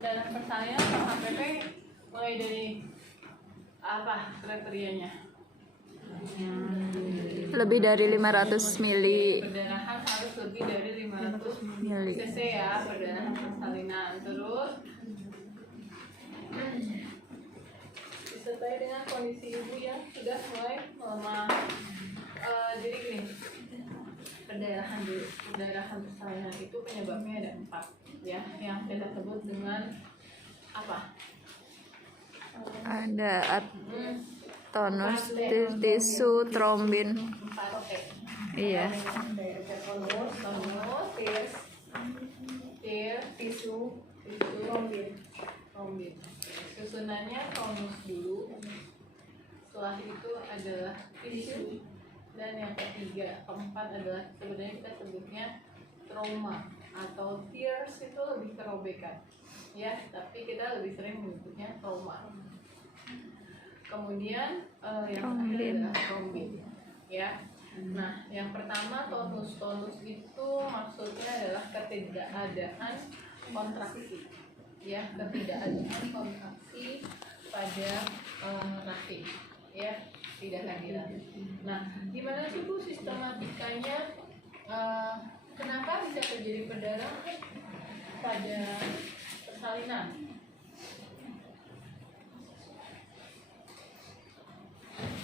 Dalam persalinan KPP mulai dari apa kriterianya? Lebih dari 500 mili. Perdarahan harus lebih dari 500 Mili. cc ya, perdarahan persalinan. Terus disertai dengan kondisi ibu yang sudah mulai melemah. Jadi gini, perdarahan persalinan itu penyebabnya ada 4 ya, yang kita sebut dengan apa? Ada tonus, tisu, trombin. 4T. Iya. Tonus, tisu, trombin. Susunannya tonus dulu, setelah itu adalah tisu, dan yang keempat adalah sebenarnya kita sebutnya trauma atau tears, itu lebih kerobekan ya, tapi kita lebih sering menyebutnya trauma. Kemudian yang terakhir adalah trombin ya. Nah, yang pertama tonus itu maksudnya adalah ketidakadaan kontraksi ya, ketidakadaan kontraksi pada rahim ya, tidak hadiran. Nah, gimana sih Bu sistematikanya, kenapa bisa terjadi perdarahan pada persalinan?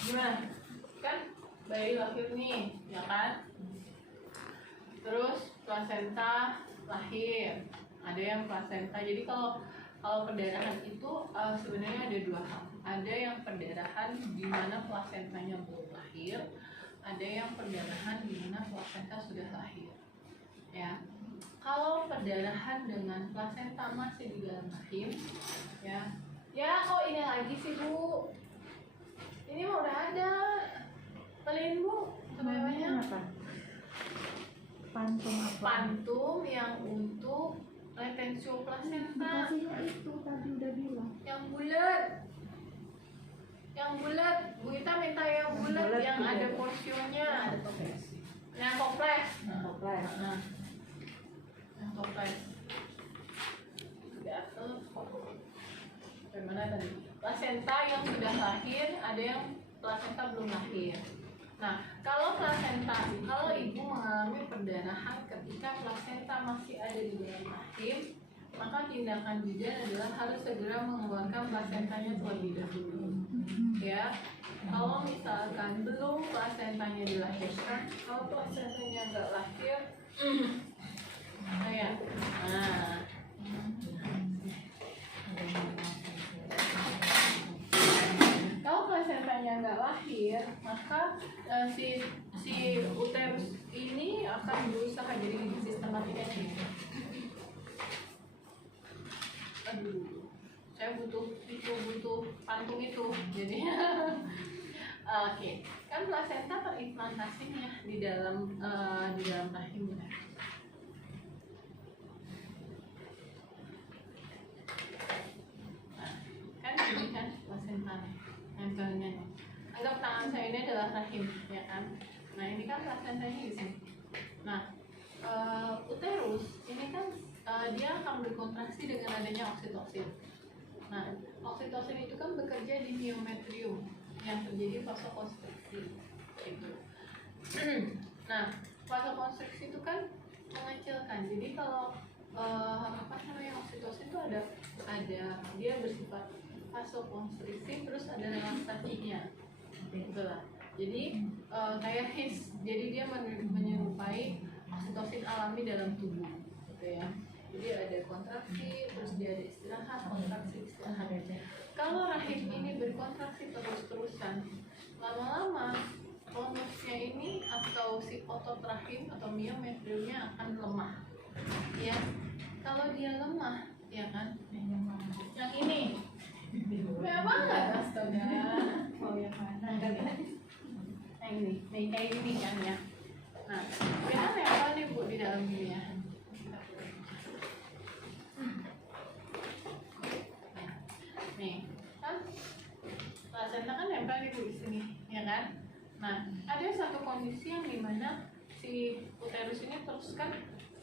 Gimana? Kan bayi lahir nih, ya kan? Terus plasenta lahir. Ada yang plasenta. Jadi kalau perdarahan itu sebenarnya ada 2 hal. Ada yang perdarahan di mana plasentanya belum lahir, ada yang perdarahan di mana plasenta sudah lahir. Ya. Kalau perdarahan dengan plasenta masih di dalam rahim, ya. Ya, kok ini lagi sih, Bu? Ini mah udah ada. Beliin, Bu. Namanya apa? Pantum apa? Pantum yang untuk retensio plasenta. Kasihnya itu tadi udah bilang. Yang bulat. Yang bulat. Bu Ita minta yang bulat yang ada porsionya. Ada toples. Yang toples. Toples. Nah. Yang toples. Bagaimana tadi? Plasenta yang sudah lahir, ada yang plasenta belum lahir. Nah, kalau ibu mengalami perdarahan ketika plasenta masih ada di dalam rahim, maka tindakan bidan adalah harus segera mengeluarkan plasentanya terlebih dahulu. Ya, kalau misalkan belum plasentanya dilahirkan, kalau plasentanya nggak lahir, kayak, nah. Kalau plasentanya nggak lahir, maka si uterus ini akan berusaha, jadi sistematikanya. Aduh, saya butuh pantung itu, jadi oke. Kan plasenta terimplantasinya di dalam rahim ya. Nah, kan ini kan plasenta nempelnya nih. Anggap tangan saya ini adalah rahim, ya kan? Nah, ini kan plasentanya di sini. Nah, uterus ini kan dia akan berkontraksi dengan adanya oksitosin. Nah, oksitosin itu kan bekerja di miometrium yang terjadi vasokonstriksi gitu. Nah, vasokonstriksi itu kan mengecilkan. Jadi kalau oksitosin itu ada dia bersifat vasokonstriksi, terus ada relaksasinya, itulah. Jadi kayak HIS, jadi dia menyerupai oksitosin alami dalam tubuh, gitu ya. Jadi ada kontraksi, terus dia ada istirahat, kontraksi, istirahat. Kalau rahim ini berkontraksi terus-terusan, lama-lama tonusnya ini atau si otot rahim atau miometriumnya akan lemah, ya. Kalau dia lemah, ya kan? Yang ini. Kayak banget, astaga. Oh yang mana? Yang ini, nih kayak gini kan ya. Nah, kita nempel nih Bu di dalam gini ya. Nih, kan plasenta kan nempel nih Bu di sini, ya kan? Nah, ada satu kondisi yang dimana si uterus ini terus kan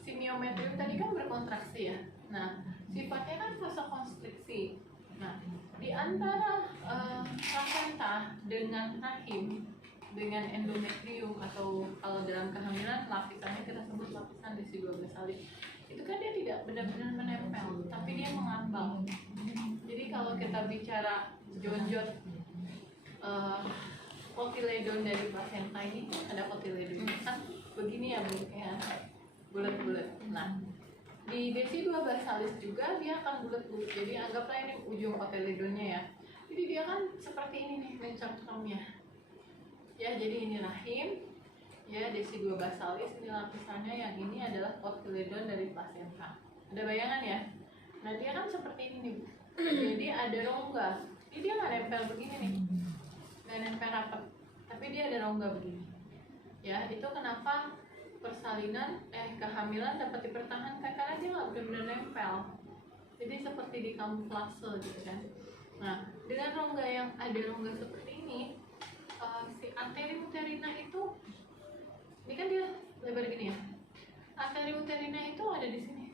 si miometrium tadi kan berkontraksi ya. Nah, sifatnya kan vasokonstriksi. Nah, di antara plasenta dengan rahim dengan endometrium, atau kalau dalam kehamilan lapisannya kita sebut lapisan desi 12 alif, itu kan dia tidak benar-benar menempel, tapi dia mengambang. Jadi kalau kita bicara jonjot kotiledon dari plasenta ini, ada kotiledonnya kan begini ya bentuknya, bulat-bulat. Nah, di desi 12 alif juga dia akan bulat-bulat. Jadi anggaplah ini ujung kotiledonnya ya. Jadi dia kan seperti ini nih mencengkramnya. Ya, jadi ini rahim, ya desi 12 alif, ini lapisannya, yang ini adalah kotiledon dari plasenta. Ada bayangan ya? Nah, dia kan seperti ini nih. Jadi ada rongga. Jadi dia nggak nempel begini nih, nggak nempel rapat, tapi dia ada rongga begini. Ya, itu kenapa persalinan kehamilan dapat dipertahankan, karena dia nggak benar-benar nempel. Jadi seperti di kamuflase gitu kan. Nah, dengan rongga yang ada rongga seperti ini, si arteri uterina itu, ini kan dia lebar gini ya. Arteri uterina itu ada di sini.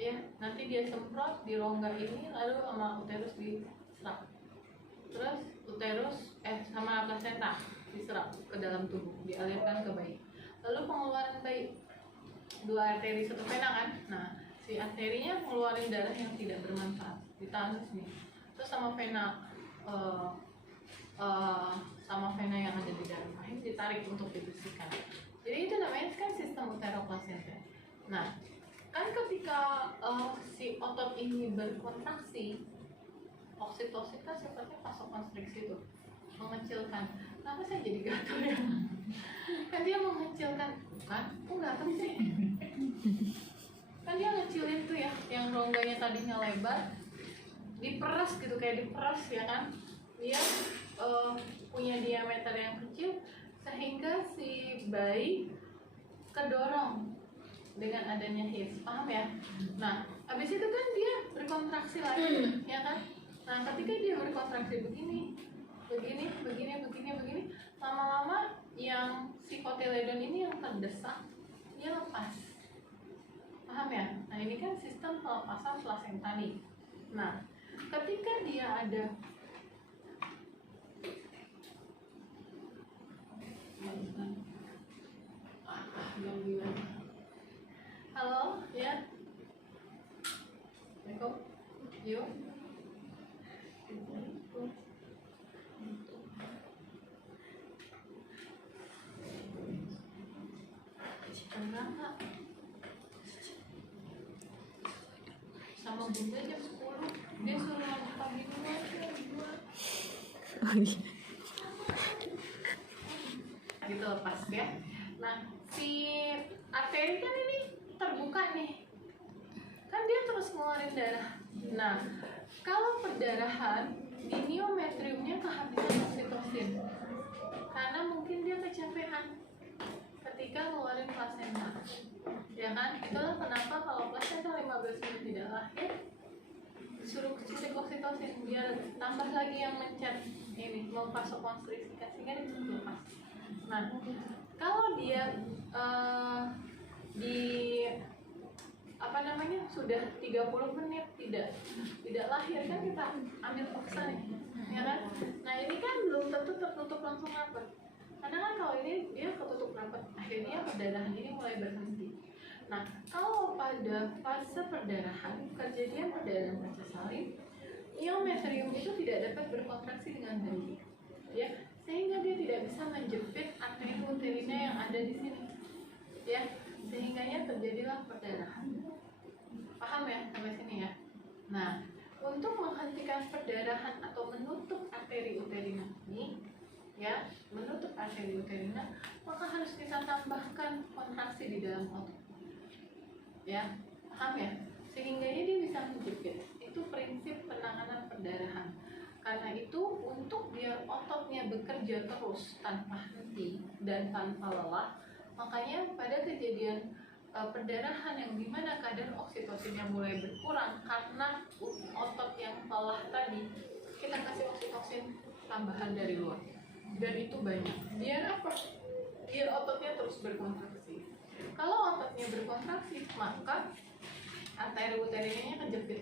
Ya, nanti dia semprot di rongga ini, lalu sama uterus diserap. Terus uterus sama plasenta diserap ke dalam tubuh, dialirkan ke bayi. Lalu pengeluaran bayi, dua arteri satu vena kan. Nah, si arterinya mengeluarkan darah yang tidak bermanfaat, ditahan sini. Terus sama vena yang ada di dalam rahim ditarik untuk dibersihkan. Jadi itu namanya kan sistem uteroplasenta. Nah, kan ketika si otot ini berkontraksi, oksitosin kan sifatnya vasokonstriksi itu, mengecilkan. Kenapa saya jadi gatal ya? Kan dia mengecilkan, bukan? Kok gatal sih? Kan dia ngecilin tuh ya, yang rongganya tadinya lebar, diperas gitu, kayak diperas ya kan? Dia punya diameter yang kecil, sehingga si bayi kedorong dengan adanya HIS, paham ya? Nah, habis itu kan dia berkontraksi lagi, ya kan? Nah, ketika dia berkontraksi begini, lama-lama yang si kotiledon ini yang terdesak, dia lepas, paham ya? Nah, ini kan sistem pelepasan plasenta nih. Nah, ketika dia ada halo, ya. Assalamualaikum. Yuk. Enggak. Sama bunda jam 10. Dia suruh lanjut pagi dulu aja. Gitu lepas ya. Nah, si arteri kan ini terbuka nih, kan dia terus ngeluarin darah. Nah, kalau perdarahan di miometriumnya kehabisan oksitosin, karena mungkin dia kecapean ketika ngeluarin plasenta, ya kan? Itulah kenapa kalau plasenta 15 menit tidak lahir, suruh suntik oksitosin biar tambah lagi yang mencet ini, memvasokonstriksikan sehingga dia bisa lepas. Nah, kalau dia sudah 30 menit tidak lahir, kan kita ambil paksa nih, ya kan? Nah, ini kan belum tentu tertutup langsung rapat, karena kan kalau ini dia ketutup rapat, akhirnya perdarahan ini mulai berhenti. Nah, kalau pada fase perdarahan, kejadian perdarahan pasca salin, miometrium itu tidak dapat berkontraksi dengan baik, ya, sehingga dia tidak bisa menjepit arteri uterina yang ada di sini, ya, sehingganya terjadilah perdarahan. Paham ya sampai sini ya? Nah, untuk menghentikan perdarahan atau menutup arteri uterina ini, ya, menutup arteri uterina, maka harus kita tambahkan kontraksi di dalam otot, ya, paham ya? Sehingganya dia bisa menjepit. Itu prinsip penanganan perdarahan. Karena itu untuk biar ototnya bekerja terus tanpa henti dan tanpa lelah, makanya pada kejadian perdarahan yang dimana kadar oksitosinnya mulai berkurang karena otot yang lelah tadi, kita kasih oksitosin tambahan dari luar, dan itu banyak. Biar apa? Biar ototnya terus berkontraksi. Kalau ototnya berkontraksi, maka arteri uterinanya kejepit.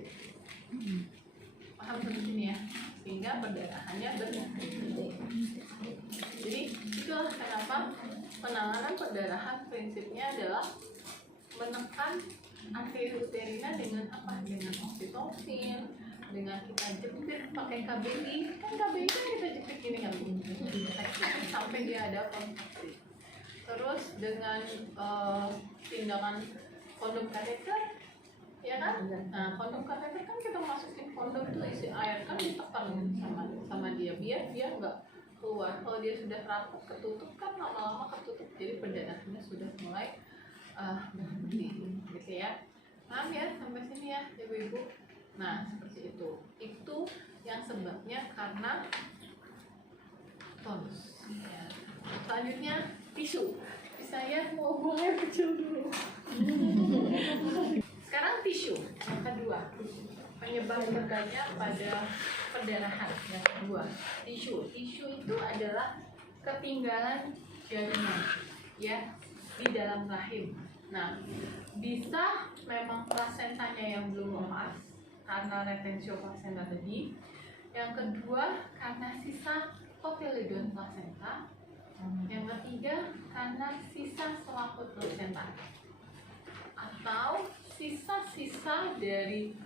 Paham sampai sini ya? Sehingga perdarahannya berhenti. Jadi itulah kenapa penanganan perdarahan prinsipnya adalah menekan arteri uterina dengan apa? Dengan oksitosin, dengan kita jepit pakai KBI. Kan KBI kan kita jepit gini kan, sampai dia ada kontraksi. Terus dengan tindakan kondom kateter, ya kan? Nah, kondom kateter kan kita masukin kondom tuh isi air kan ditekan sama dia biar dia nggak keluar. Kalau dia sudah rapat ketutup kan lama-lama ketutup, jadi perdarahannya sudah mulai berhenti, gitu ya. Paham ya sampai sini ya, ibu-ibu? Nah, seperti itu. Itu yang sebabnya karena tonus. Ya. Selanjutnya tisu. Saya mau buang air kecil dulu. Sekarang tisu yang kedua, penyebab terbesarnya pada perdarahan yang kedua. Tisu itu adalah ketinggalan jaringan ya di dalam rahim. Nah, bisa memang plasentanya yang belum lepas karena retensio plasenta tadi. Yang kedua karena sisa cotyledon plasenta. Yang ketiga karena sisa selaput plasenta atau sisa-sisa dari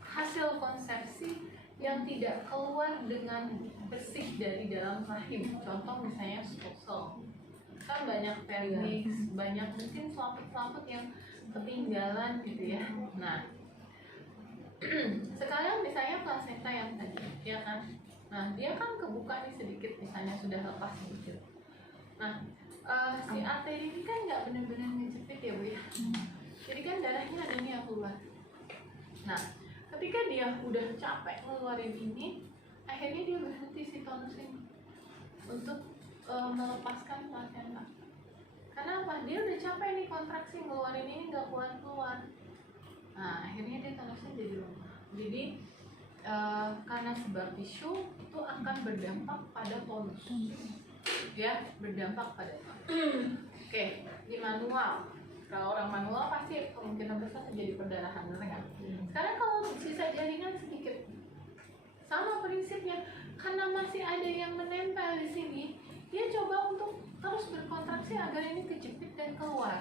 hasil konsepsi yang tidak keluar dengan bersih dari dalam rahim. Contoh misalnya spousal, kan banyak vernix, banyak mungkin selaput-selaput yang ketinggalan gitu ya. Nah, sekarang misalnya plasenta yang tadi, ya kan? Nah, dia kan kebuka nih sedikit, misalnya sudah lepas sedikit. Nah, si arteri ini kan nggak benar-benar ngejepit ya bu ya. Jadi kan darahnya ada nih yang keluar. Nah, ketika dia udah capek ngeluarin ini, akhirnya dia berhenti si tonus ini untuk melepaskan plasenta. Karena apa? Dia udah capek nih kontraksi ngeluarin ini nggak keluar. Nah, akhirnya dia tonusnya jadi lemah. Jadi karena sebab tisu itu akan berdampak pada tonus, ya, berdampak pada tonus. Oke, di manual. Kalau orang manual pasti kemungkinan besar terjadi perdarahan, benar nggak? Sekarang kalau sisa jaringan sedikit, sama prinsipnya, karena masih ada yang menempel di sini, dia coba untuk terus berkontraksi agar ini kejepit dan keluar,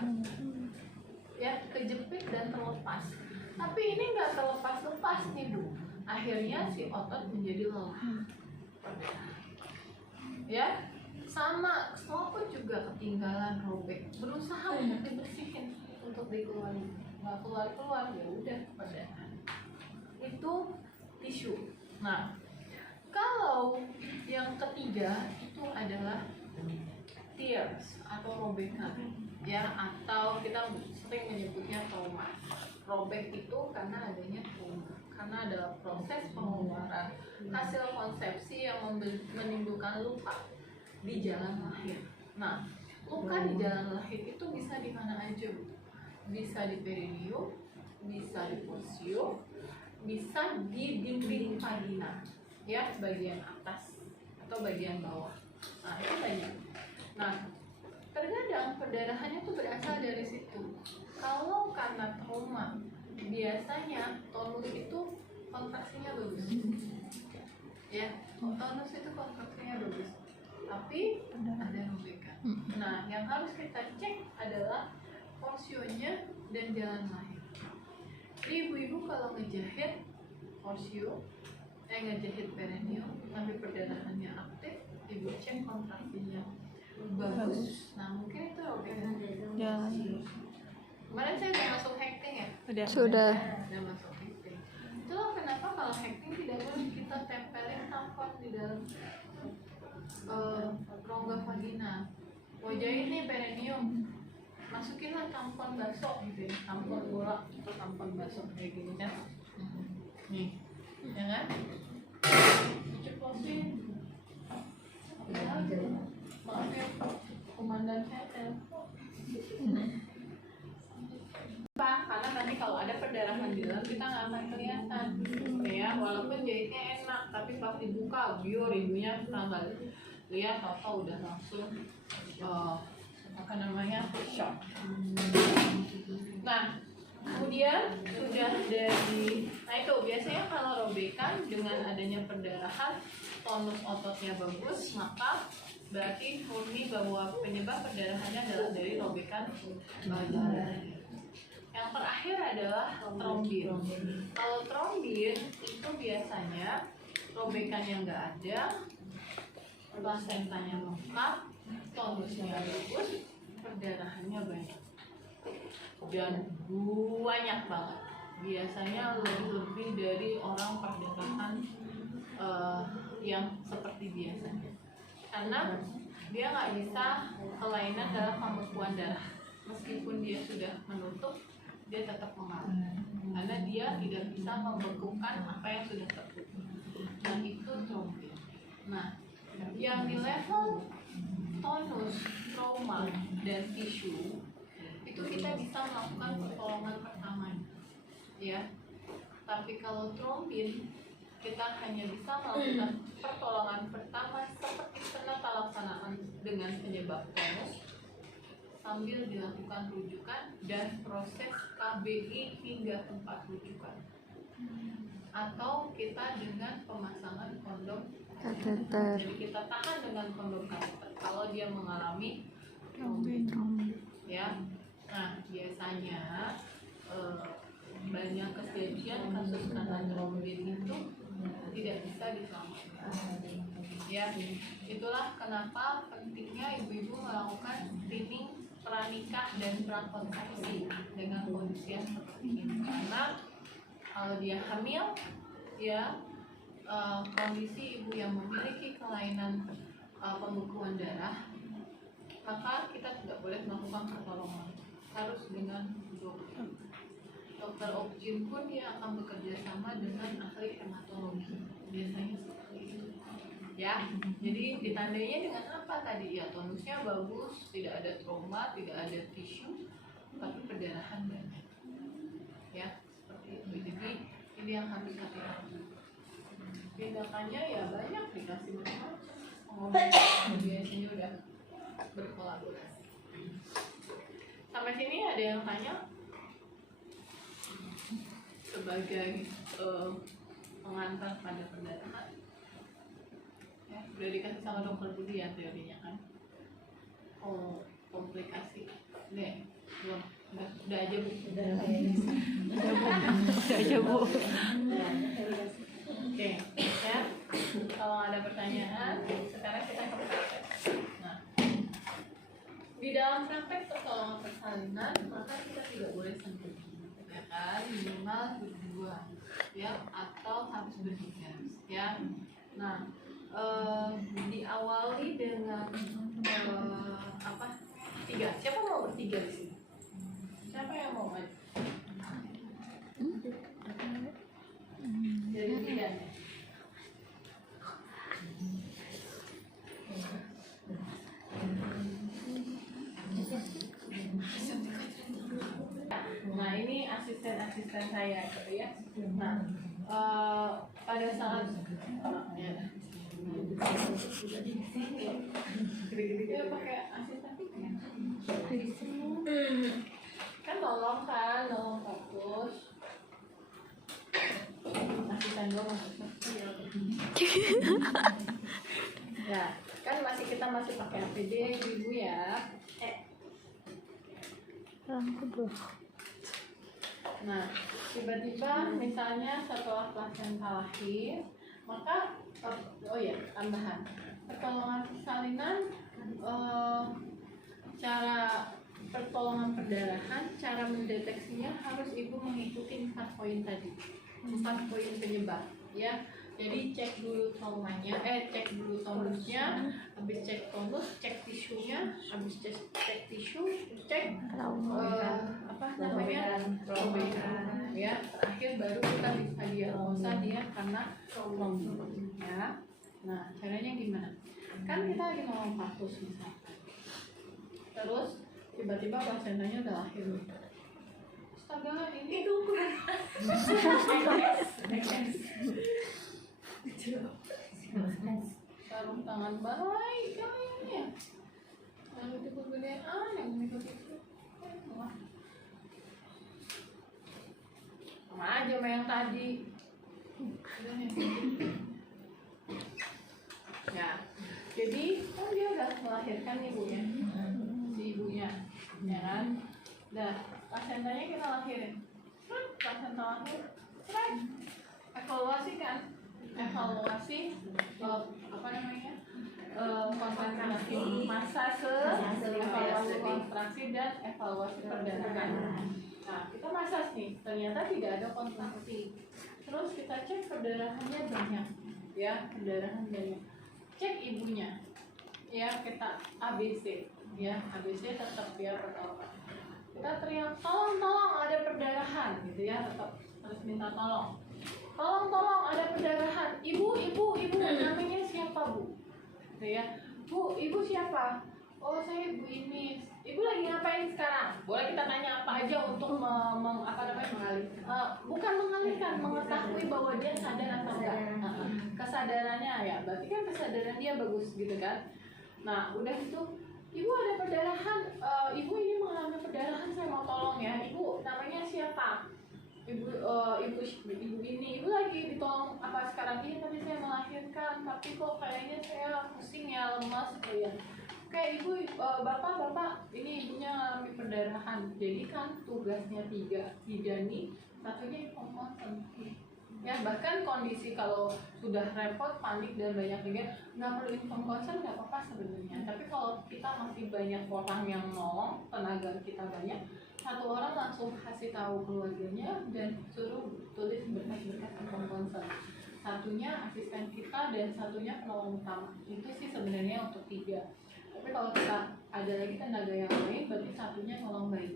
ya, kejepit dan terlepas. Tapi ini nggak terlepas-lepas nih bu. Akhirnya si otot menjadi lelah, ya. Sama selaput juga ketinggalan, robek, berusaha untuk dibersihin, untuk dikeluarin, nggak keluar ya udah perdarahan. Itu tisu. Nah, kalau yang ketiga itu adalah tears atau robekan, ya, atau kita sering menyebutnya trauma. Robek itu karena adanya trauma, karena adalah proses pengeluaran hasil konsepsi yang menimbulkan luka di jalan lahir. Nah, luka di jalan lahir itu bisa di mana aja, Bu? Bisa di perineum, bisa di porsio, bisa di dinding vagina, ya, bagian atas atau bagian bawah. Nah, itu banyak. Nah, terkadang perdarahannya itu berasal dari situ. Kalau karena trauma, biasanya tonus itu kontraksinya bagus, ya, tonus itu kontraksinya bagus, tapi ada robekan. Nah, yang harus kita cek adalah porsionya dan jalan lahir. Jadi ibu-ibu kalau ngejahit porsio, ngejahit perineum, tapi perdarahannya aktif, ibu cek kontraksinya bagus. Nah, mungkin itu robekan. Ya. Kemarin saya udah masuk hecting ya? Sudah. Udah masuk hecting. Itulah kenapa kalau hecting tidak boleh kita tempelin tampon di dalam rongga vagina. Wajah ini perineum, masukinlah tampon basok gitu ya, tampon bola atau tampon basok kayak gini kan. Nih, ya kan? Diceplosin. Maaf ya, komandan saya telepon. Karena nanti kalau ada perdarahan di dalam kita nggak akan kelihatan, ya, walaupun jahitnya enak, tapi pas dibuka, biar ibunya nggak lihat atau udah langsung shock. Nah, Kemudian sudah dari, nah itu biasanya kalau robekan dengan adanya perdarahan, tonus ototnya bagus, maka berarti murni bahwa penyebab perdarahannya adalah dari robekan darah. Yang terakhir adalah trombin. Kalau trombin itu biasanya robekan yang nggak ada, plasentanya lengkap, tonusnya bagus, perdarahannya banyak. Dan banyak banget, biasanya lebih dari orang perdarahan yang seperti biasanya, karena dia nggak bisa kelainan dalam pembekuan darah. Meskipun dia sudah menutup, dia tetap mengalir karena dia tidak bisa membekukan apa yang sudah tertutup. Nah itu trombin. Nah yang di level tonus, trauma, dan tisu itu kita bisa melakukan pertolongan pertama, ya. Tapi kalau trombin kita hanya bisa melakukan pertolongan pertama seperti penata laksanaan dengan penyebab tonus sambil dilakukan rujukan dan proses KBI hingga tempat rujukan, atau kita dengan pemasangan kondom Kateter. Jadi kita tahan dengan kondom kateter kalau dia mengalami Trombin. ya. Nah biasanya banyak kejadian kasus karena trombin itu tidak bisa diselamatkan, ya. Itulah kenapa pentingnya ibu-ibu melakukan screening pranikah dan prakonsepsi dengan kondisi yang seperti ini, karena kalau dia hamil, ya, kondisi ibu yang memiliki kelainan pembekuan darah, maka kita tidak boleh melakukan pertolongan, harus dengan dokter. Dokter obgyn pun dia akan bekerja sama dengan ahli hematologi, biasanya seperti itu, ya. Jadi ditandainya dengan apa tadi? Ya tonusnya bagus, tidak ada trauma, tidak ada tisu, tapi perdarahan banyak, ya, seperti itu. Jadi ini yang harus hati-hati. Tindakannya ya banyak, dikasih macam-macam, biasanya udah berkolaborasi. Sampai sini ada yang tanya? Sebagai pengantar pada perdarahan, ya, udah dikasih sama dokter Budi ya teorinya kan. Oh komplikasi, deh belum, udah aja bu, udah aja bu. Oke, ya. Kalau ada pertanyaan, sekarang kita ke praktek. Nah, di dalam praktek pertolongan persalinan, maka kita tidak boleh sentuh, ya kan? Minimal berdua, ya, atau harus bertiga, ya. Nah, diawali dengan apa? Tiga. Siapa mau bertiga di sini? Siapa yang mau maju? Dari tiga. Nah ini asisten saya gitu ya. Nah pada saat ya pakai asisten kan nolong fokus. Asisten gua masuk ya kan kita masih pakai APD ibu ya. Nah tiba-tiba misalnya setelah plasenta lahir, maka oh ya tambahan pertolongan persalinan, cara pertolongan perdarahan, cara mendeteksinya harus ibu mengikuti 4 poin tadi, 4 poin penyebab, ya. Jadi cek dulu traumanya, cek dulu tonusnya, habis cek tonus, cek tisunya, habis cek tisu, cek apa namanya robekan, ya. Terakhir baru kita bisa diagnosa dia karena trombin, ya. Nah caranya gimana? Kan kita lagi ngomong patus misalkan, terus tiba-tiba plasentanya udah lahir. Astaga, ini itu ukuran sarung tangan baik kayaknya. Yang itu kegedean, yang itu sama yang tadi. Ya, jadi kan dia udah melahirkan ibunya, si ibunya, ya kan? Dah, plasentanya kita lahirin, plasenta lahir, evaluasi kan? Evaluasi, apa namanya? Konsentrasi masa evaluasi kontraksi dan evaluasi perdarahan. Nah, kita masas nih, ternyata tidak ada kontraksi. Terus kita cek perdarahannya banyak, ya perdarahan banyak. Cek ibunya, ya kita ABC, ya ABC tetap dia pertolongan. Kita teriak tolong ada perdarahan, gitu ya, tetap harus minta tolong. Tolong ada perdarahan. Ibu, namanya siapa bu? Gitu ya, bu, ibu siapa? Oh saya ibu ini. Ibu lagi ngapain sekarang? Boleh kita tanya apa aja untuk bukan mengalihkan, mengetahui bahwa dia sadar atau enggak. Kesadarannya ya, berarti kan kesadaran dia bagus gitu kan. Nah udah itu, ibu ada perdarahan, ibu ini mengalami perdarahan, saya mau tolong ya. Ibu namanya siapa? Ibu ini, ibu lagi ditolong apa sekarang ini? Tadi saya melahirkan, tapi kok kayaknya saya pusing ya, lemas gitu ya. Kayak ibu, bapak, ini ibunya mengalami perdarahan. Jadi kan tugasnya 3 nih, satunya inform consent. Ya bahkan kondisi kalau sudah repot, panik dan banyak juga, nggak perlu inform consent nggak apa-apa sebenarnya. Tapi kalau kita masih banyak orang yang nolong, tenaga kita banyak, satu orang langsung kasih tahu keluarganya dan suruh tulis berkas-berkas inform consent. Satunya asisten kita dan satunya penolong utama. Itu sih sebenarnya untuk 3. Tapi kalau kita ada lagi tenaga yang lain, berarti satunya nolong bayi,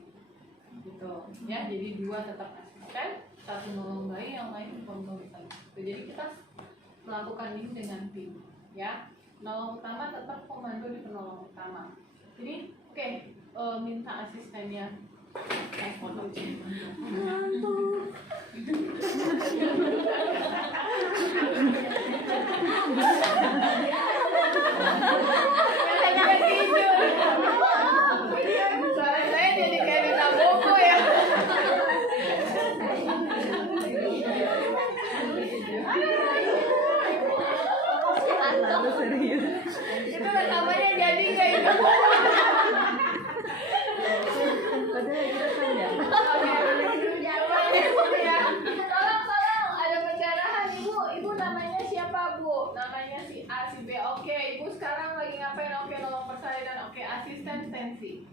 gitu ya. Jadi 2 tetap asisten, 1 nolong bayi, yang lain konsultan. Jadi kita melakukan ini dengan tim, ya. Nolong utama tetap komando di penolong utama. Jadi oke, minta asistennya foto. Suara saya jadi kayak Rita Bobo ya. Itu rekamannya jadi kayak gitu. Tolong ada pendarahan. Ibu namanya siapa bu? Namanya si A si B. Oke, ibu sekarang lagi ngapain? Oke, nolong persalinan. Oke, asisten tensi,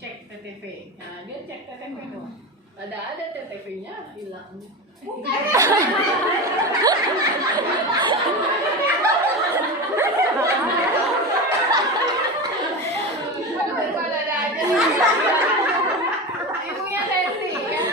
cek TTV. Nah dia cek TTV tuh, ada TTV-nya hilang. Bukan. Ada aja. Ibunya tensi ya.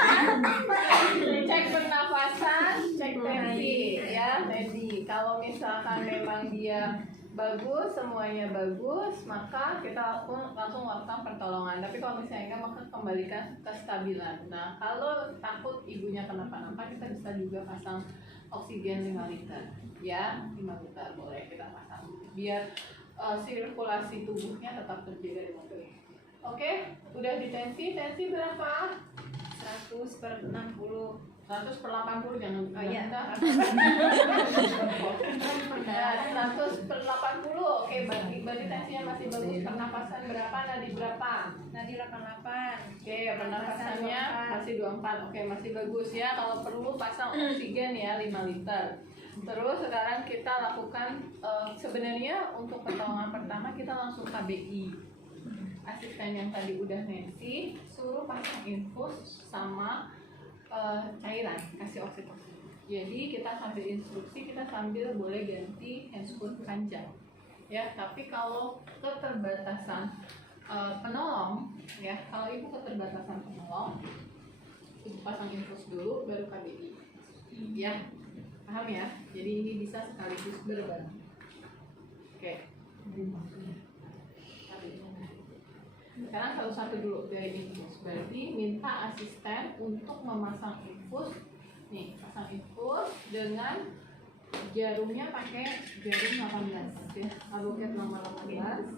Cek pernafasan, cek tensi ya, tensi. Kalau misalkan memang dia bagus, semuanya bagus, maka kita langsung lakukan pertolongan. Tapi kalau misalnya enggak, maka kembalikan kestabilan. Nah, kalau takut ibunya kenapa-napa, kita bisa juga pasang oksigen 5 liter. Ya, 5 liter boleh kita pasang. Biar sirkulasi tubuhnya tetap terjaga dengan baik. Oke, udah ditensi berapa? 100/60. 100/80 jangan lupa. Oh iya. 100/80. Oke, berarti tensinya masih bagus. Pernapasan berapa? Nadi berapa? Nadi 88. Oke, pernapasannya masih 24. Oke, masih bagus ya. Kalau perlu pasang oksigen ya 5 liter. Terus sekarang kita lakukan sebenarnya untuk pertolongan pertama kita langsung KBI. Asisten yang tadi udah Nancy suruh pasang infus sama cairan, kasih oksitosin. Jadi kita sambil instruksi, kita sambil boleh ganti handphone panjang ya. Tapi kalau keterbatasan penolong ya, kalau ibu keterbatasan penolong, ibu pasang infus dulu baru KBI ya, paham ya? Jadi ini bisa sekaligus berbareng. Oke. Sekarang satu-satu dulu dari infus. Berarti minta asisten untuk memasang infus. Nih, pasang infus dengan jarumnya pakai jarum 18 ya. Aboket nomor 18.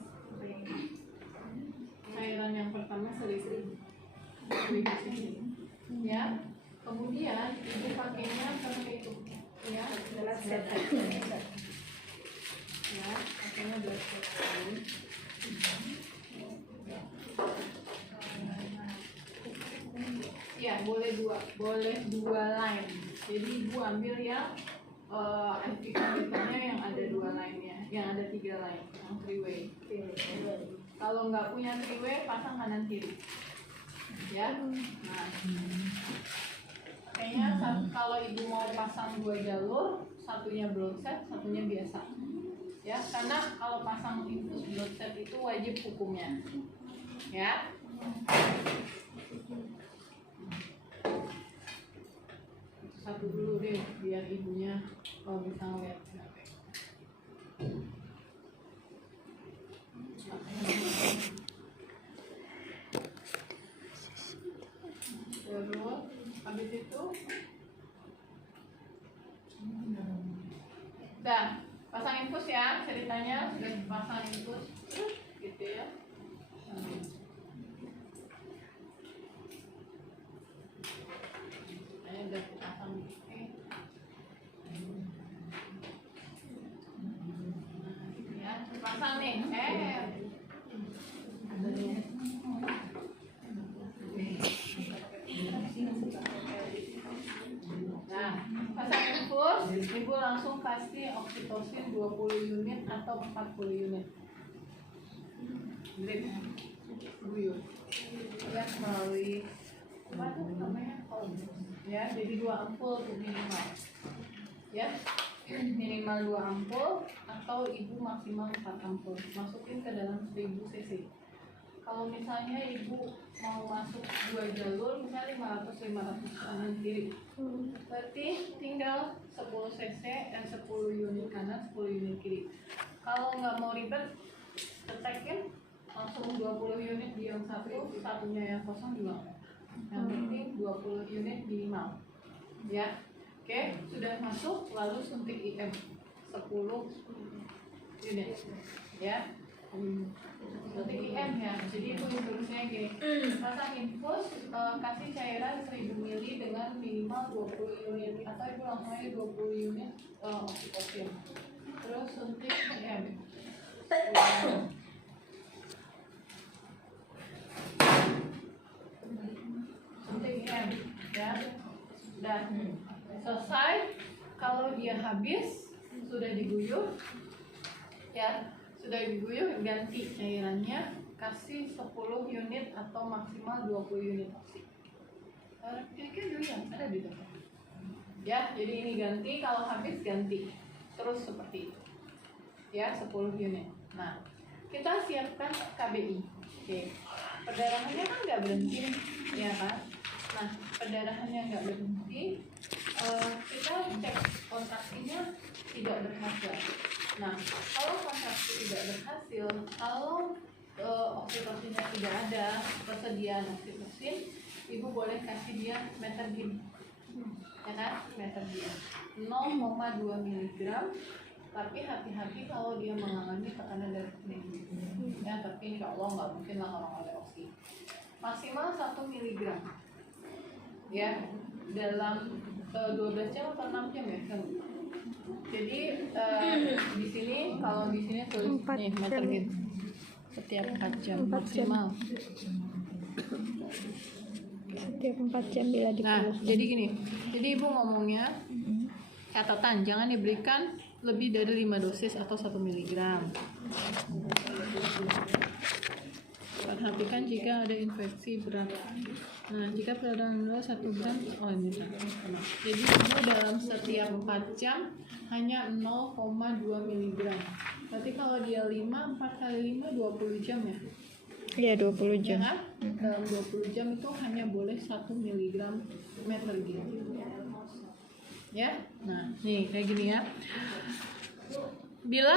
Cairan yang pertama selisih ya. Kemudian ibu pakainya sama itu, ya, Blood set. ya, pakainya blood set. Ya, boleh dua line. Jadi ibu ambil yang FP komputernya yang ada 2 line-nya, yang ada 3 line, yang 3-way. Kalau nggak punya 3-way, pasang kanan kiri. Ya, nah, kayaknya kalau ibu mau pasang 2 jalur, satunya broadside, satunya biasa. Ya, karena kalau pasang infus broadside itu wajib hukumnya. Ya. Satu dulu deh, biar ibunya bisa ngeliat. Terus habis itu udah pasang infus ya, ceritanya sudah pasang infus gitu ya. Udah pasang ya, pasang nih nah, pasang infus, ibu langsung kasih oksitosin 20 unit atau 40 unit drip guyur ya, melalui apa tuh namanya, ya, jadi 2 ampul minimal ya, minimal 2 ampul atau ibu maksimal 4 ampul, masukin ke dalam 1000 cc. Kalau misalnya ibu mau masuk 2 jalur, misalnya 500 kanan kiri, berarti tinggal 10 cc dan 10 unit kanan, 10 unit kiri. Kalau nggak mau ribet, tetekin langsung 20 unit di yang satu, satunya yang kosong juga. Yang penting 20 unit minimal ya. Oke, sudah masuk, lalu suntik IM 10 unit ya. Suntik IM ya, jadi itu instruksinya gini, pasang infus, kasih cairan 1000 ml dengan minimal 20 unit atau ibu langsung aja 20 unit oksitosin. Terus suntik IM suntik IM ya. Dan selesai, kalau dia habis sudah diguyur ya, sudah diguyur, ganti cairannya, kasih 10 unit atau maksimal 20 unit oksi. Kira-kira dulu ya, ada di depan ya. Jadi ini ganti, kalau habis ganti, terus seperti itu ya, 10 unit. Nah, kita siapkan KBI. Oke, perdarahannya kan nggak berhenti ya kan. Nah, perdarahannya nggak berhenti, kita cek kontraksinya tidak berhasil. Nah, kalau kontraksi tidak berhasil, kalau oksitosinnya tidak ada, persediaan oksitosin, ibu boleh kasih dia mettergin, ya kan, mettergin 0,2 mg. Tapi hati-hati kalau dia mengalami tekanan darah tinggi ya, tapi insya Allah nggak mungkin lah orang oleh oksi. Maksimal 1 mg ya, dalam 12 jam atau 6 jam ya kan. Jadi di sini, kalau di sini tulis nih mettergin setiap 4 jam maksimal. Setiap 4 jam bila diperlukan. Nah, jadi gini, jadi ibu ngomongnya catatan jangan diberikan lebih dari 5 dosis atau 1 mg. Perhatikan jika ada infeksi berat. Nah, jika perdarahan 1 gram, oh ini sama. Jadi ibu dalam setiap 4 jam hanya 0,2 mg. Berarti kalau dia 5, 4 kali 5, 20 jam ya? Iya, 20 jam. Ya kan? Dalam 20 jam itu hanya boleh 1 mg mettergin. Ya, nah nih kayak gini ya. Bila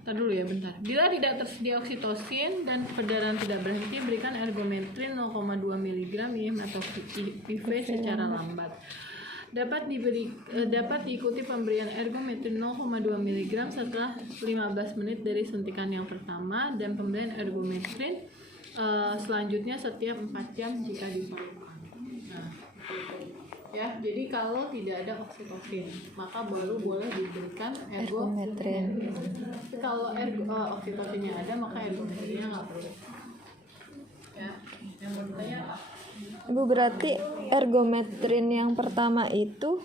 tar dulu ya bentar. Bila tidak tersedia oksitosin dan perdarahan tidak berhenti, berikan ergometrin 0,2 mg IM atau PV secara lambat. Dapat diikuti pemberian ergometrin 0,2 mg setelah 15 menit dari suntikan yang pertama, dan pemberian ergometrin selanjutnya setiap 4 jam jika diperlukan. Nah, Ya, jadi kalau tidak ada oksitosin, maka baru boleh diberikan Ergometrin. Tapi kalau oksitosinnya ada, maka ergometrinnya nggak perlu. Ya, yang bertanya Ibu, berarti ergometrin yang pertama itu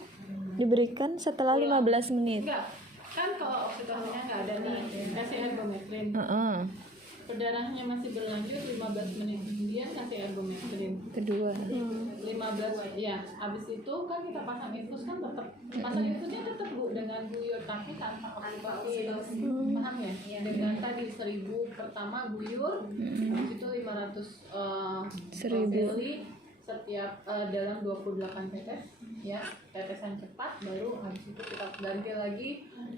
diberikan setelah 15 menit. enggak, kan kalau oksitosinnya nggak ada nih, kasih ergometrin. Heeh. Perdarahannya masih berlanjut 15 menit kemudian kasih ergometrin. Kedua. 15 ya, habis itu kan kita pasang infus kan tetap pasang infusnya tetap Bu dengan guyur tapi tanpa oksitosin. Paham ya? Dengan tadi 1000 pertama guyur, habis itu 500 ml setiap dalam 28 tetes ya, tetesan cepat, baru habis itu kita ganti lagi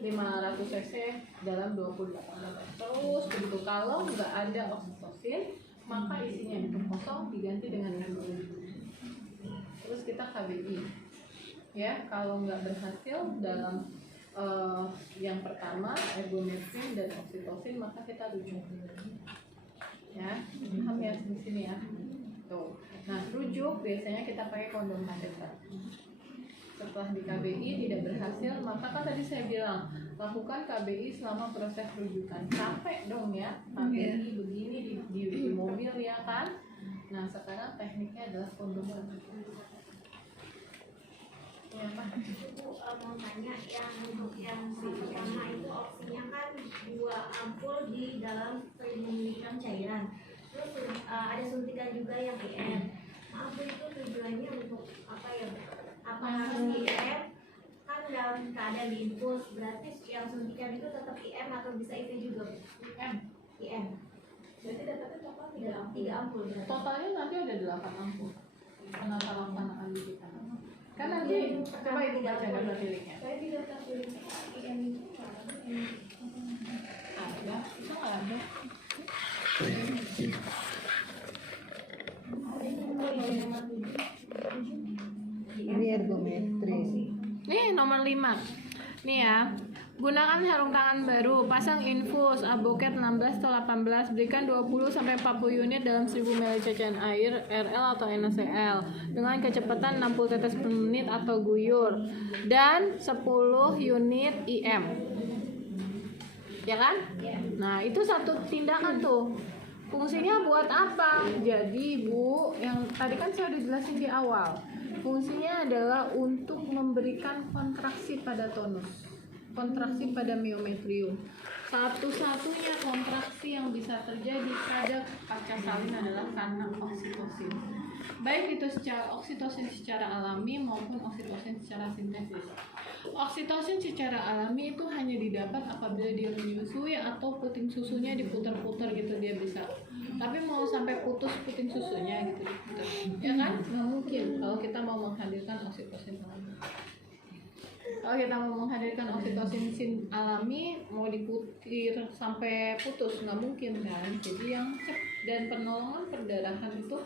500 cc dalam 28 tetes. Terus begitu. Kalau nggak ada oksitosin, maka isinya itu kosong diganti dengan ergometrin. Terus kita KBI ya, kalau nggak berhasil dalam yang pertama ergometrin dan oksitosin, maka kita rujuk ya. Paham ya di sini ya tuh. Nah, rujuk biasanya kita pakai kondom kateter. Setelah di KBI tidak berhasil, maka kan tadi saya bilang lakukan KBI selama proses rujukan. Capek dong ya, KBI begini di mobil ya kan. Nah, sekarang tekniknya adalah kondom kateter. Ya, Pak. Ibu mau tanya yang untuk yang pertama itu opsinya kan 2 ampul di dalam 1000 ml cairan. Terus ada suntikan juga yang IM. Ampul itu tujuannya untuk apa ya? Apa harus IM? Kan dalam keadaan diinfus, berarti yang suntikan itu tetap IM atau bisa IV juga? IM. Berarti dapatnya total 3 ampul. Berarti. Totalnya nanti ada 8 ampul. Penata laksanaan di kita. Kan nanti coba ibu baca data pilihnya. Saya tidak tahu IM itu Ada, itu nggak ada. Ini ergometrin. Nih nomor 5. Nih ya. Gunakan sarung tangan baru, pasang infus Aboket 16 atau 18, berikan 20 sampai 40 unit dalam 1000 ml cairan air RL atau NaCl dengan kecepatan 60 tetes per menit atau guyur dan 10 unit IM. Ya kan? Nah, itu satu tindakan tuh. Fungsinya buat apa? Jadi Bu, yang tadi kan saya udah jelasin di awal. Fungsinya adalah untuk memberikan kontraksi pada tonus, kontraksi pada myometrium. Satu-satunya kontraksi yang bisa terjadi pada kaca salin adalah karena oksitosin. Baik itu secara oksitosin secara alami maupun oksitosin secara sintesis. Oksitosin secara alami itu hanya didapat apabila dia menyusui atau puting susunya diputar-putar gitu dia bisa. Tapi mau sampai putus puting susunya gitu diputar, ya kan? Nggak mungkin kalau kita mau menghadirkan oksitosin alami. Kalau kita mau menghadirkan oksitosin alami mau diputir sampai putus nggak mungkin kan. Jadi yang dan penolongan perdarahan itu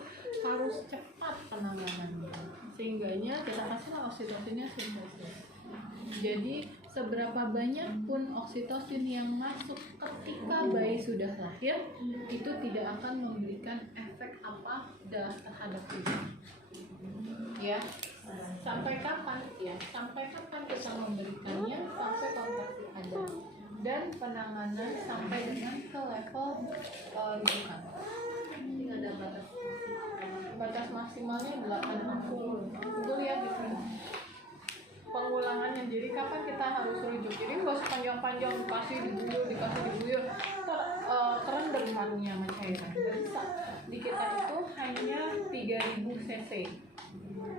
harus cepat penanganannya, sehingganya kita kasih oksitosinnya sintesis. Jadi seberapa banyak pun oksitosin yang masuk ketika bayi sudah lahir itu tidak akan memberikan efek apa terhadap ibu. Ya, sampai kapan? Ya, sampai kapan kita memberikannya? Sampai kontraksi ada dan penanganan sampai dengan ke level rujukan. Ini ada batas maksimalnya 80. Itu lihat di sini. Pengulangannya, jadi kapan kita harus rujuk? Jadi nggak usah panjang-panjang dikasih diguyur terendam parunya sama cairan. Bisa. Di kita itu hanya 3000 cc.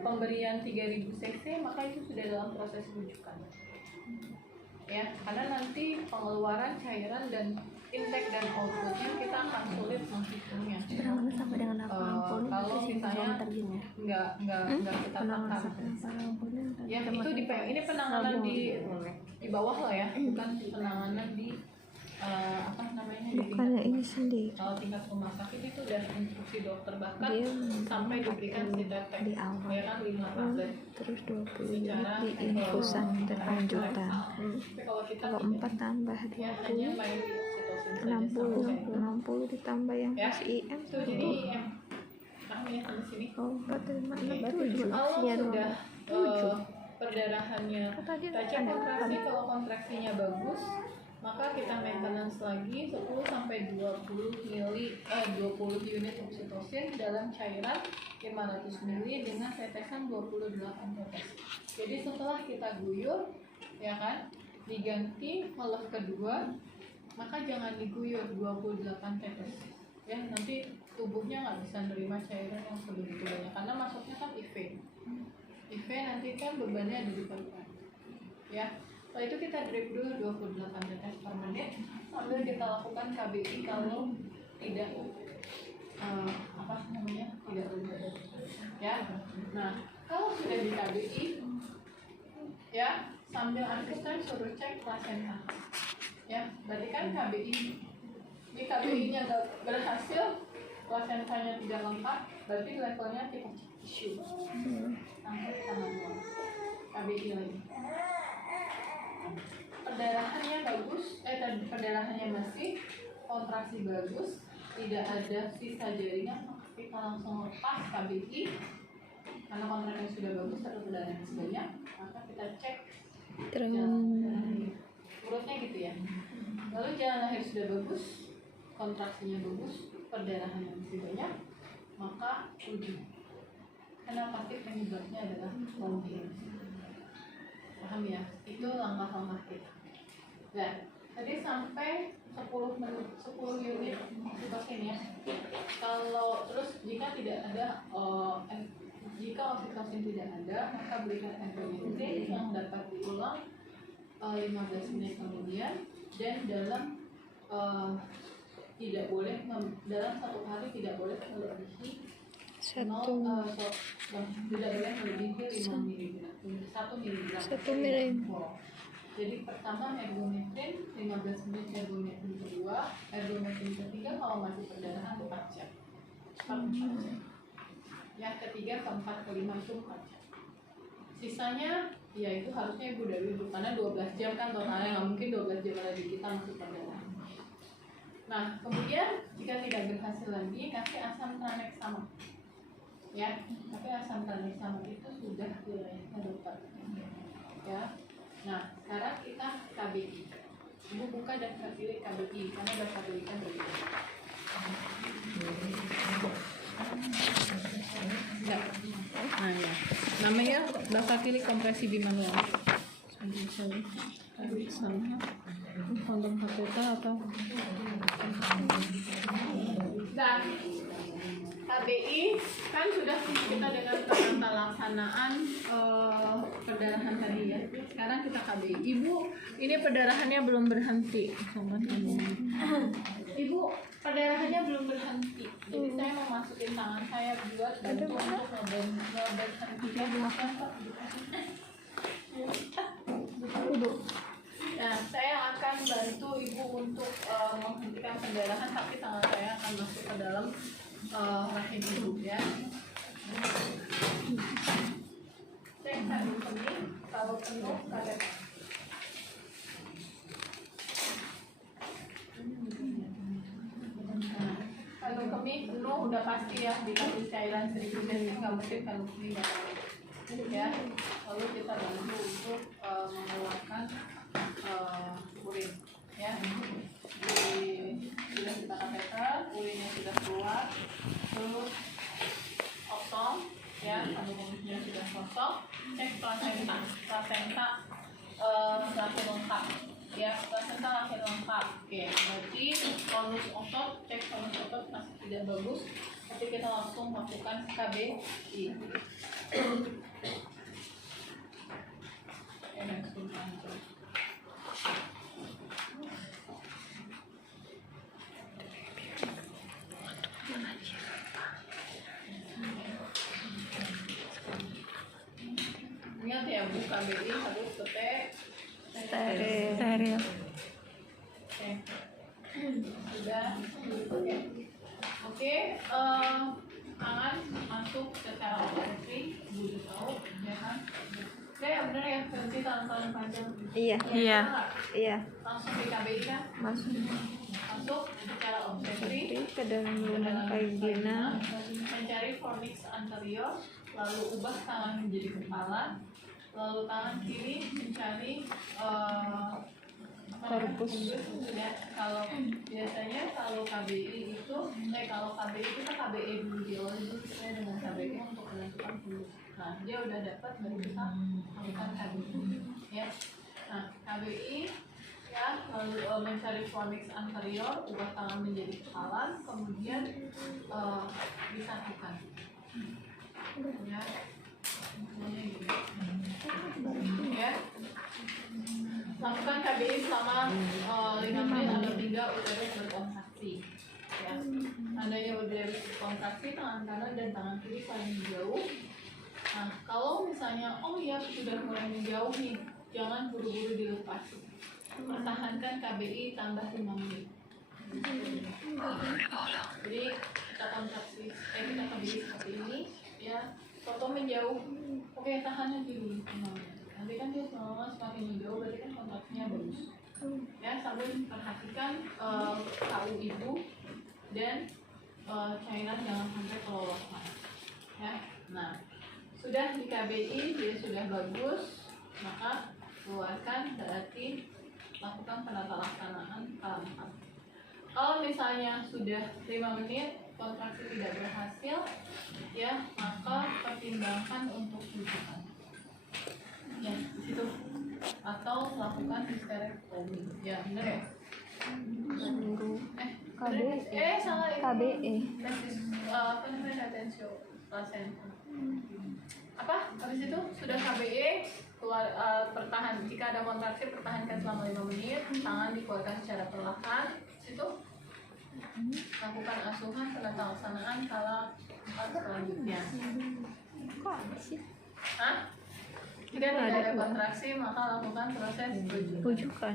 Pemberian 3000 cc maka itu sudah dalam proses rujukan. Ya, karena nanti pengeluaran cairan dan intake dan outputnya kita akan sulit menghitungnya. Penanganan sampai dengan apa ampun? Kalau misalnya nggak kita takar. Ya itu ini penanganan di bawah lah ya, bukan penanganan di apa namanya Bukannya ini sendiri. kalau tingkat rumah sakit itu udah instruksi dokter bahkan Dia sampai diberikan sidetek di awal. ya kan 5 tablet. Terus 20 unit di infusan berlanjutan. Tapi kalau kita Kalau 4 tambah ya hanya main di oksitosin saja 60 ditambah yang ya. pas IM Itu jadi paham ya di sini. Oh, 4, 5, 6, Oke. 7 Kalau ya, sudah perdarahannya. Kita cek kontraksi, kalau kontraksinya bagus, maka kita maintenance lagi 10 sampai 20 unit oksitosin dalam cairan 500 ml dengan tetesan 28 tetes. Jadi setelah kita guyur, ya kan, diganti melek kedua, maka jangan diguyur 28 tetes. Ya, nanti tubuhnya nggak bisa nerima cairan yang sebegitu banyak karena masuknya kan IV. IV nanti kan bebannya ada di paru-paru. Ya. Setelah itu kita drip dulu 28 tetes per menit sambil kita lakukan KBI kalau tidak tidak berbadan. Ya. Nah, kalau sudah di KBI, ya sambil asisten suruh cek plasenta. Ya, berarti kan KBI ini KBI-nya nggak berhasil, plasentanya tidak lengkap, berarti levelnya kita cek tisu sampai tanggal 2 KBI lagi. Perdarahannya bagus, perdarahannya bersih, kontraksi bagus, tidak ada sisa jaringan, kita langsung lepas KBI karena kontraksinya sudah bagus atau perdarahannya sebanyak, maka kita cek jalan lahir. Urutnya gitu ya. Lalu jalan lahir sudah bagus, kontraksinya bagus, perdarahannya masih banyak, maka uji. Karena pasti penyebabnya adalah longin. Paham ya? Itu langkah-langkah kita. Nah, tadi sampai 10 unit oksitosin ya. Kalau terus jika tidak ada jika oksitosin tidak ada, maka berikan ergometrin yang dapat diulang 15 menit kemudian, dan dalam tidak boleh dalam satu hari tidak boleh melebihi tidak boleh melebihi 5 mg. 1 mg. Jadi pertama ergometrin 15 menit, ergometrin kedua, ergometrin ketiga kalau masih perdarahan 4 jam. Yang ketiga, keempat, kelima itu 4 jam. Sisanya ya itu harusnya ibu dari ibu karena 12 jam kan totalnya, nggak mungkin 12 jam lagi kita masih perdarahan. Nah kemudian jika tidak berhasil lagi, kasih asam tranexama. Ya, tapi asam tranexama itu sudah wilayahnya dokter. Ya. Nah, sekarang kita KBI. Ibu buka daftar pilih KBI karena daftar pilih kan berbeda. Nah ya, namanya daftar pilih kompresi bimanual. Sama kondom KPK atau dan KBI kan sudah kita dengan penata laksanaan perdarahan tadi ya. Sekarang kita KBI. Ibu, ini perdarahannya belum berhenti. Ibu, perdarahannya belum berhenti. Jadi saya mau masukin tangan saya buat bantu untuk ngeberhentikan. Nah, saya akan bantu ibu untuk menghentikan pendarahan, tapi tangan saya akan masuk ke dalam rahim ibu ya. Cek kandung kemih, kalau penuh kaget. Kandung kemih penuh udah pasti ya, dikasih cairan 1000 ml, nggak mungkin kandung kemih nggak ada. Ya, lalu kita bantu untuk mengeluarkan urin ya. Sudah kita kateter, urinnya sudah keluar, terus kosong ya, kandung kemihnya sudah kosong. Cek plasenta lahir lengkap ya, plasenta lahir lengkap. Oke, berarti tonus otot, cek tonus otot masih tidak bagus, tapi kita langsung lakukan KBI. Ingat ya Bu, KBI harus steril. Oke. Sudah. Oke. Tangan masuk secara operasi, Bu tahu ya kan? Ya benar ya, berarti tangan panjang. Iya. Langsung di KBI kan? Masuk secara obsesi ke dalam lunak vagina, mencari fornix anterior lalu ubah tangan menjadi kepala, lalu tangan kiri mencari Korpus. Ya, kalau biasanya kalau KBI itu kalau KBI kita KBI dulu dulu sesuai dengan KBI untuk menentukan dulu. Nah, dia udah dapat baru kita lakukan KBI ya. Nah, KBI ya, lalu mencari fornix anterior, ubah tangan menjadi kepala, kemudian disatukan ya, semuanya gitu ya. Lakukan KBI selama 5 menit atau 3 uterus berkontraksi ya. Tandanya uterus berkontraksi, tangan kanan dan tangan kiri saling menjauh. Nah, kalau misalnya sudah mulai menjauh nih, jangan buru-buru dilepas. Pertahankan KBI tambah 5 menit. Jadi kita kontraksi, kita KBI seperti ini ya. Foto menjauh, oke, tahan aja dulu 5 menit. Nanti kan dia semakin menjauh, berarti kan kontraksinya bagus ya. Sambil perhatikan KU ibu dan cairan jangan sampai kelolosan ya. Nah, sudah di KBI dia sudah bagus, maka keluarkan, berarti lakukan penata laksanaan K4. Kalau misalnya sudah 5 menit kontraksi tidak berhasil ya, maka pertimbangkan untuk rujukan ya di situ, atau melakukan hysterectomy ya. Benar ya? Salah ini. KBE. Apa namanya, retensio placenta. Habis itu sudah KBE, keluar, pertahan. Jika ada kontraksi, pertahankan selama 5 menit, tangan dikeluarkan secara perlahan. Situ lakukan asuhan penata laksanaan kala 4 selanjutnya. Kok ada sih? Jika tidak ada kontraksi, maka lakukan proses Rujukan.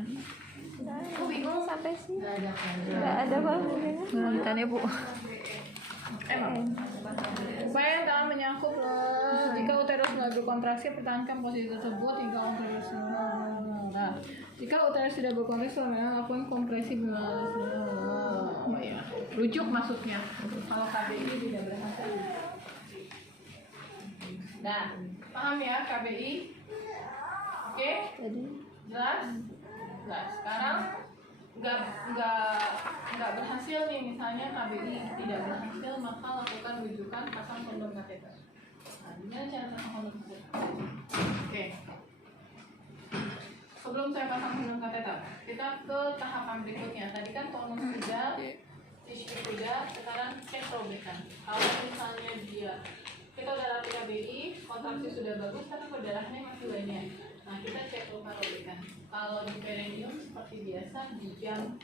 Aku bingung Sampai sih. nggak ada bangunnya. Lanjutannya Bu. Supaya tangan menyangkut loh. Jika uterus mulai berkontraksi, pertahankan posisi tersebut hingga uterus. Nah, jika uterus tidak berkontraksi, lakukan kompresi bilateral. Rujuk maksudnya. Kalau KBI tidak berhasil. Nah, paham ya KBI? Oke? Jelas? Jelas. Sekarang nggak berhasil nih, misalnya KBI tidak berhasil, maka lakukan rujukan pasang kondom kateter. Nah, gimana cara pasang kondom kateter? Oke. Sebelum saya pasang kondom kateter, kita ke tahapan berikutnya. Tadi kan tonus sudah, tisu sudah, sekarang cek robekan. Kalau misalnya kita udah latih KBI, kontraksi sudah bagus, tapi kok darahnya masih banyak. Nah, kita cek luka robekan. Kalau di perineum seperti biasa di jam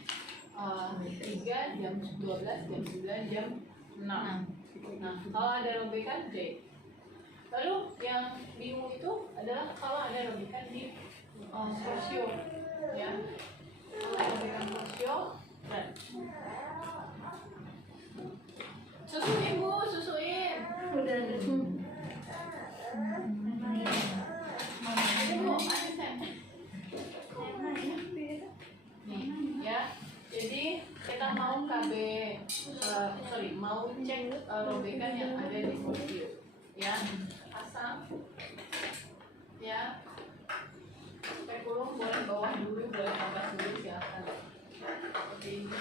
3, jam 12, jam 9, jam 6. Nah, kalau ada robekan, J. Lalu yang bingung itu adalah kalau ada robekan di sosio, ya. Kalau robekan sosio, susuin Bu, susuin. Udah. Bu, asisten. Nih, ya. Jadi kita mau mau cek robekan yang ada di sosio, ya. Pasang, ya. Spekulum boleh bawah dulu, boleh atas dulu, silakan. Seperti ini.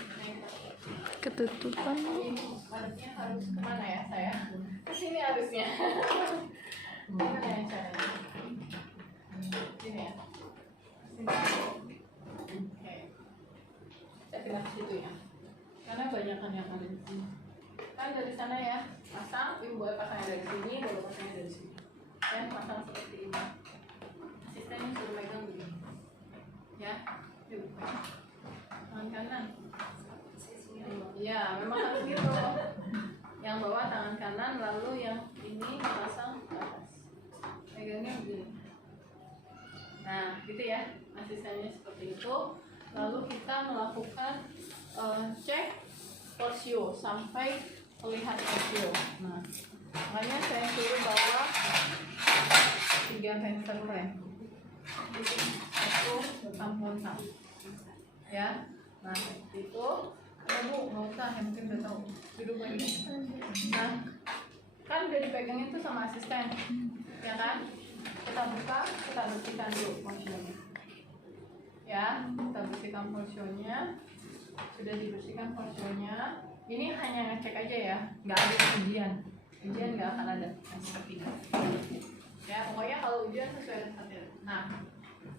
Ketutupan. Harusnya harus kemana ya saya? Kesini harusnya. Gimana ya caranya? Sini ya. Sini. Oke. Saya pindah ke situ ya. Karena banyakan yang ada di sini. Kan dari sana ya, pasang. Ibu boleh pasangnya dari sini, boleh pasangnya dari sini. Dan pasang seperti ini. Asistennya suruh megang begini. Ya. Yuk. Tangan kanan. Ya, memang harus gitu. Yang bawah tangan kanan, lalu yang ini pasang ke atas. Megangnya begini. Nah, gitu ya. Asistennya seperti itu. Lalu kita melakukan cek porsio sampai terlihat porsio. Nah, makanya saya suruh bawa 3 penserlen. Itu tampon ya. Nah, itu Bu, nggak usah, yang mungkin udah tahu. Duduk lagi. Nah, kan udah dipegangin tuh sama asisten, ya kan? Kita buka, kita bersihkan dulu portionnya. Ya, kita bersihkan portionnya. Sudah dibersihkan portionnya. Ini hanya ngecek aja ya, nggak ada ujian. Ujian nggak akan ada seperti ini. Ya, pokoknya kalau ujian sesuai dengan hasil. Nah,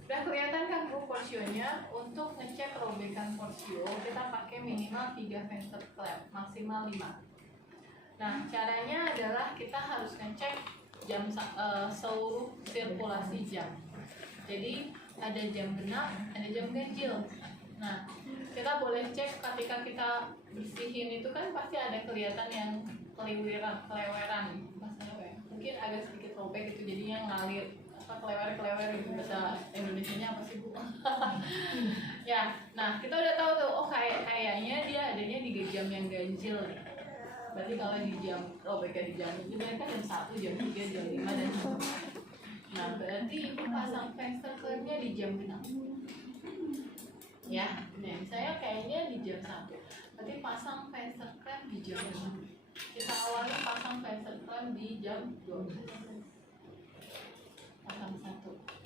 udah kelihatan kan Bu porsionya. Untuk ngecek robekan porsio kita pakai minimal 3 Ventures clamp, maksimal 5. Nah, caranya adalah kita harus ngecek jam seluruh sirkulasi jam. Jadi ada jam genap, ada jam ganjil. Nah, kita boleh cek ketika kita bersihin itu kan pasti ada kelihatan yang keleweran, bahasanya apa ya? Mungkin agak sedikit robek itu jadinya ngalir, kelewer gitu, bahasa Indonesianya apa sih Bu? Ya, nah kita udah tahu tuh, oh kayaknya dia adanya di jam yang ganjil nih. Berarti kalau di jam robeknya di jam itu mereka jam 1, jam 3, jam 5 dan seterusnya. Nah, berarti ibu pasang fenster clamp-nya di jam genap. Ya, nah saya kayaknya di jam 1. Berarti pasang fenster clamp di jam 6. Kita awali pasang fenster clamp di jam 12. Pasang 1.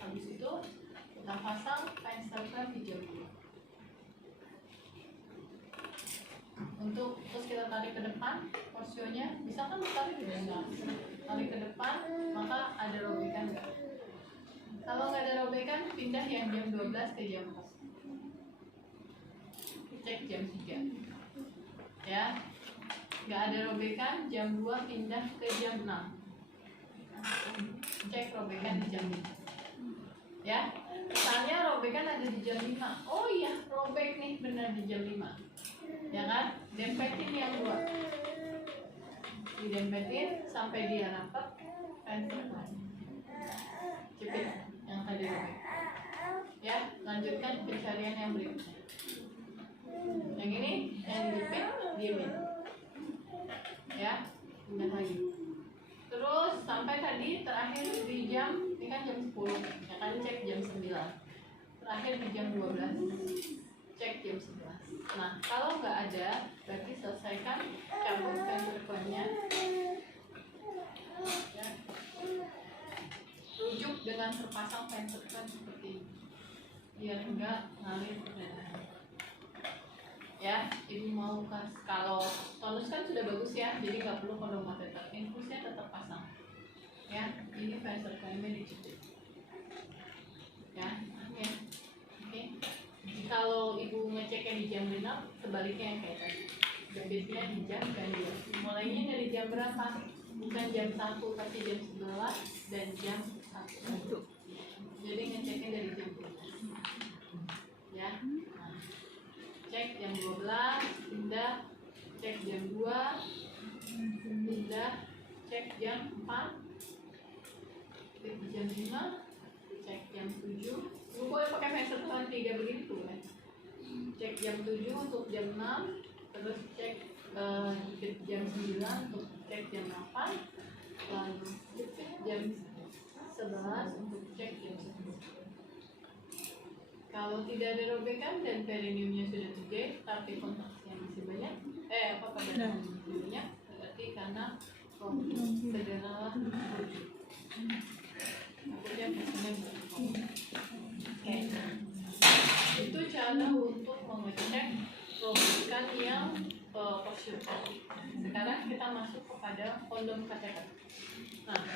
Habis itu kita pasang fenster clamp di jam 2. Untuk terus kita tarik ke depan porsionya, bisa kan tarik juga enggak? Tarik ke depan, maka ada robekan enggak? Kalau nggak ada robekan, pindah yang jam 12 ke jam 4. Cek jam 3. Ya, nggak ada robekan, jam 2 pindah ke jam 6. Cek robekan di jam 5. Ya, misalnya robekan ada di jam 5. Oh iya, robek nih benar di jam 5. Ya kan? Dempetin yang 2. Didempetin sampai dia rapat, fenster cepet yang tadi robek. Ya, lanjutkan pencarian yang berikutnya. Yang ini yang dijepit, diemin. Ya, pindah lagi. Terus sampai tadi terakhir di jam, ini kan jam 10. Ya kan, cek jam 9. Terakhir di jam 12. Cek jam 11. Nah, kalau nggak ada, berarti selesaikan cabut fenster clamp-nya. Ya. Rujuk dengan terpasang fenster clamp seperti ini, biar enggak ngalir ke dalam. Ya, ibu mau kas, kalau tonus kan sudah bagus ya, jadi nggak perlu kondomateter, infusnya tetap pasang. Ya, ini fenster clamp-nya dijepit. Ya, oke. Kalau ibu ngeceknya di jam genap, sebaliknya yang kayak tadi, jepitnya di jam ganjil. Mulainya dari jam berapa? Bukan jam 1, tapi jam 11 dan jam 1. Jadi ngeceknya dari jam 12. Ya, nah, cek jam 12, pindah, cek jam 2, pindah, cek jam 4, cek jam 5, cek jam 7. Lu boleh pakai fenster clamp 3 begini tuh ya. Cek jam 7 untuk jam 6, terus cek jam 9 untuk cek jam 8, lalu jam 11 untuk cek jam 10. Kalau tidak ada robekan dan perineumnya sudah terjadi tapi kontraksinya masih banyak, pada banyak, berarti karena sederhana rujuk. Takutnya biasanya oke. Itu cara untuk mengecek robekan yang porsio. Sekarang kita masuk kepada kondom kateter. Nah,